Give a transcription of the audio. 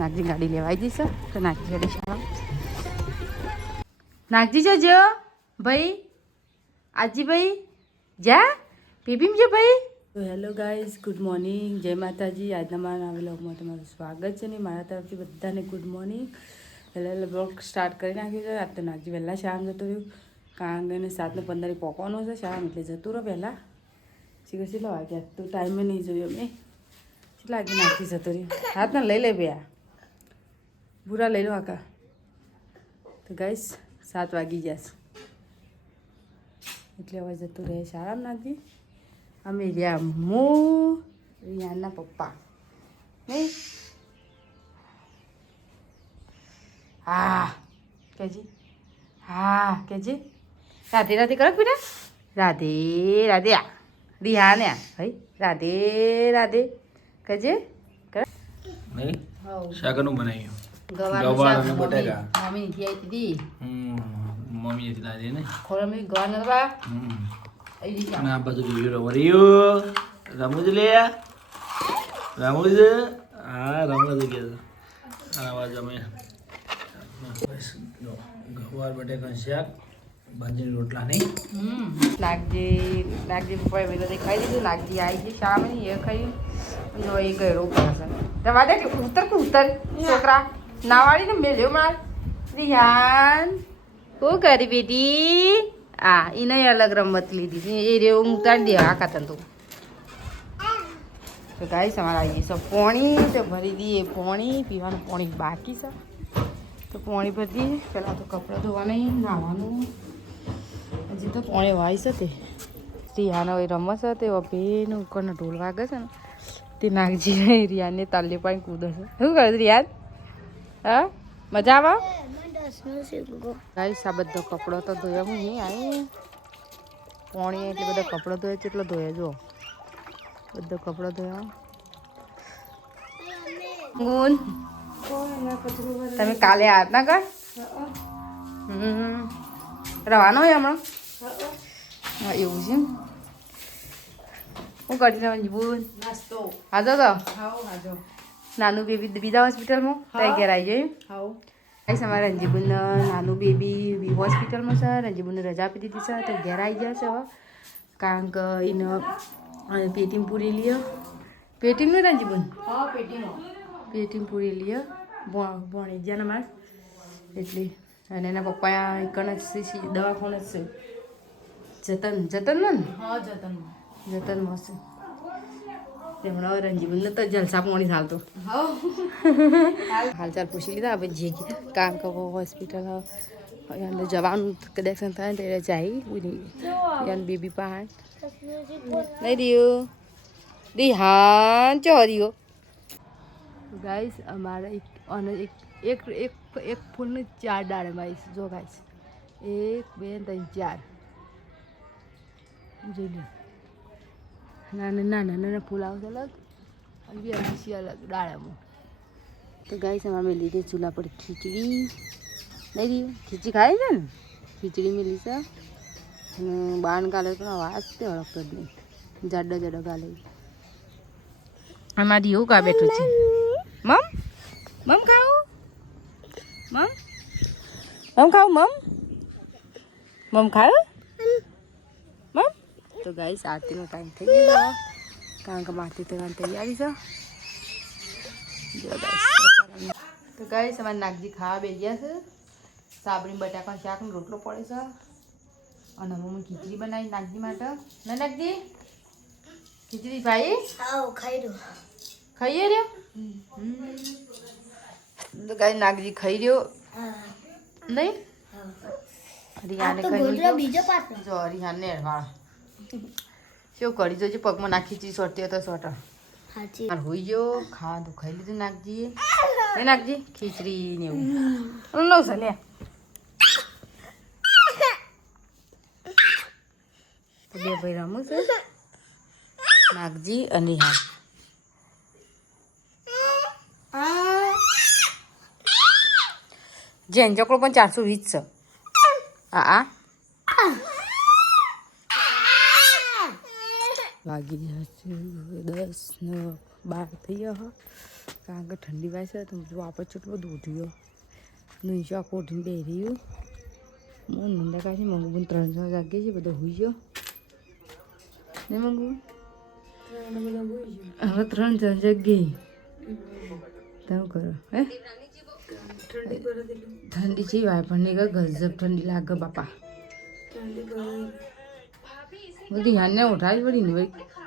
નાગજી ગાડી લેવાઈ જઈશ તો નાગજી ગાડી શાળા નાગજી જજો ભાઈ આજી ભાઈ જા પીપીમ જો ભાઈ. તો હેલો ગાઈઝ, ગુડ મોર્નિંગ, જય માતાજી. આજના મારા નવા વ્લોગમાં તમારું સ્વાગત છે ને મારા તરફથી બધાને ગુડ મોર્નિંગ. પહેલાં વ્લોગ સ્ટાર્ટ કરી નાખ્યું છે. આજ તો નાગજી વહેલા શાળામાં જતો રહ્યું કારણ કે 7:15 પહોંચવાનું છે શાળામાં એટલે જતું રહો પહેલાં. શીખર કેટલા વાગ્યા તો ટાઈમે નહીં જોયો મેં કેટલા વાગે નાગજી જતો રહ્યું. હાથ ના લઈ લે ભૈયા બુરા લઈ લો આકા. તો ગાઈઝ 7 વાગી જશે એટલે હવે જતું રહે શાળામાં નાગજી. અમે રહ્યા હું રિયાના પપ્પા નહીં. હા કેજી હા કેજી રાધે રાધે કરો બેટા. રાધે રાધે આ રિહાને ભાઈ રાધે રાધે કહેજે કર નહીં. શાકનું બનાવ્યું ગવારનું બટેકા મમ્મી થી આવી હતી. મમ્મી હતી દાદી ને ખોરમી ગવાર નવા અને આ બધું રમરિયું રમુજ લે રમુજ. હા રમુજ ગયા આ અવાજ અમે ગવાર બટેકા શાક બાજરી રોટલા નહીં. લાગજી પપ્પાએ વેલા ખાઈ દીધું. લાગજી આવી ગઈ શાળામાં એ ખાઈ જો એ ગયો પડશે દવા દે કે ઉતર છોકરા નાવાડીને મેલ્યો માર રિહાન શું કરી બેટી. આ એને અલગ રમત લીધી એ રે હું ઉતારી દે આખા તને તો ગાઈસ અમારે આવી ગઈ છે પોણી તો ભરી દઈએ પોણી પીવાનું પોણી બાકી છે તો પોણી ભરી દઈએ. પહેલાં તો કપડાં ધોવાના નાહવાનું હજી તો પોણે વાય છે તે રિયાનો એ રમત છે તે બેનું ઉપરનો ઢોલ વાગે છે ને તે નાગજી રિયાને તાલે પાણી કૂદે છે. શું કરે રિયાન? હા મજા આવે ગાઈસ. આ બધો કપડો તો ધોયા હું નહીં આવી પોણી એટલે બધા કપડો ધોયા કેટલો ધોયા જો બધો કપડો ધોયા. ગુણ તમે કાલે આવ્યા ના કર રવાનો હોય હમણાં. હા એવું છે હું કરી દઉં બુન નાસ્તો હાજો તો નાનું બેબી બીજા હોસ્પિટલમાં ત્યાં ઘેર આવી જાય. ગાઈસ અમારા રંજીબુન નાનું બેબી હોસ્પિટલમાં છે. રંજીબુને રજા આપી દીધી છે તો ઘેર આવી ગયા છે હવે કારણ કે એને પેટીમ પૂરી લ્યો. પેટીમનું રંજીબુન પેટીમ પૂરી લ્યો ભણી ગયા ને મારે એટલે અને એના પપ્પા કણ જ દવાખાને જ છે જતનમાં છે તેમણે રંજીબુનને તો જલસા પોણી ચાલતો હાલચાલ પૂછી લીધા. હવે જે કામ કરો હોસ્પિટલ યાને જવાનું કદાચ થાય ને ત્યારે જાય યાન બેબી પહાડ નહીં રહ્યું રિહાન ચો રહ્યો. ગાઈસ અમારે એક ફૂલની 4 ડાળમાં જો ગાઈસ 1 2 3 4 જોઈ લો નાના ફૂલ આવશે અલગ અને અલગ ડાળામાં. તો ગાઈસ અમારે મેં લીધી ચૂલા પર ખીચડી નહીં રહ્યું ખીચડી ખાઈ છે ને ખીચડી મેલી છે અને બાણ ગાલે પણ વાસ તે હળકતો જ નહીં જાડો ગાલે. અમારી એવું કા બેઠું છે મમ ખાવું મમ ખાવું મમ ખાવું મમ. તો ગાઈસ આરતીનો ટાઈમ થઈ ગયો કારણ કે મારતી તરવાની તૈયારી છે. તો ગાઈસ અમારે નાગજી ખાવા બે ગયા છે. સાબરી બટાકાનું શાક ને રોટલો પડે છે અને મમ્મી ખીચડી બનાવી નાગજી માટે. ના નાગજી ખીચડી ભાઈ ખાઈએ રહ્યો. તો ગાઈસ નાગજી ખાઈ રહ્યો નહીં. રિયાને ખાઈ જો રિયાને વાળા શું કરી જોજે પગમાં નાખી ખીચડી સોટતી હતો સોટર હોઈ ગયો ખાવા તો ખાઈ લીધું નાગજી એ નાગજી ખીચડી ને એવું લો છે લે. બે ભાઈ રમું છે નાગજી અને રિહાન. જેન ચોકડો પણ 420 છે. હા વાગી ગયા છે 10 ને 12 થઈ ગયા. કારણ કે ઠંડી વાય છે તો બધું આપણે કેટલું બધું ઉઠ્યું નીચે આખું ઉઠીને બે રહ્યું હું નંદા કાઢી મંગુ 3 વાગે છે બધો હોઈ ગયો ને મંગુ હવે 3 જગ્યાએ તમે કરો હે ઠંડી છે વાય પણ નહીં ગજબ ઠંડી લાગે બાપા બધી હાને ઉઠાવી પડી ને ભાઈ